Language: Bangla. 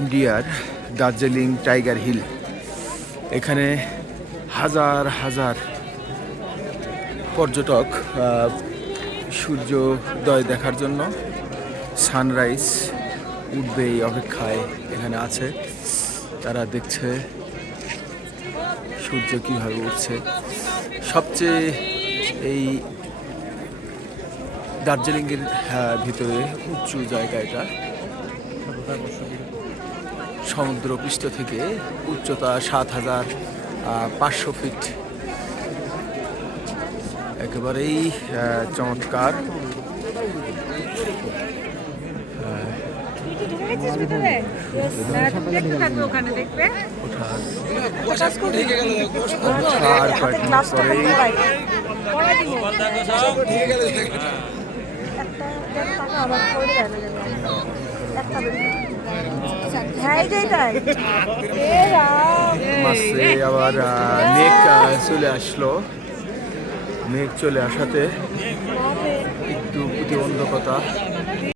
ইন্ডিয়ার দার্জিলিং টাইগার হিল। এখানে হাজার হাজার পর্যটক সূর্যোদয় দেখার জন্য সানরাইজ উঠবে এই অপেক্ষায় এখানে আছে। তারা দেখছে সূর্য কীভাবে উঠছে। সবচেয়ে এই দার্জিলিংয়ের ভিতরে উঁচু জায়গা এটা সমুদ্রপৃষ্ঠ থেকে উচ্চতা সাত হাজার পাঁচশো ফিট একেবারেই চমৎকার? হ্যাঁ, ওঠার হ্যাঁ, এটাই। মাসে আবার মেঘ চলে আসলো। মেঘ চলে আসাতে একটু প্রতিবন্ধকতা।